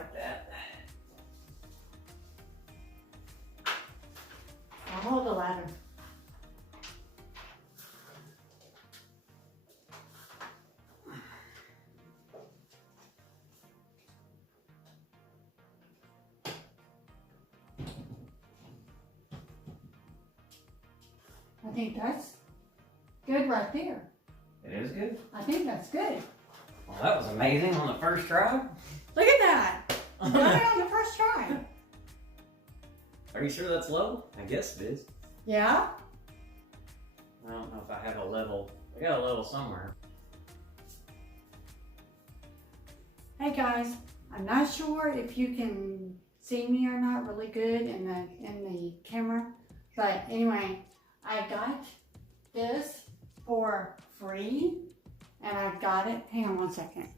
like that. I'll hold the ladder. I think that's good right there. It is good. I think that's good. Well, that was amazing on the first try. Look at that. Got it on the first try. Are you sure that's low? I guess it is. Yeah? I don't know if I have a level. I got a level somewhere. Hey guys, I'm not sure if you can see me or not really good in the camera, but anyway, I got this for free, and I got it. Hang on one second.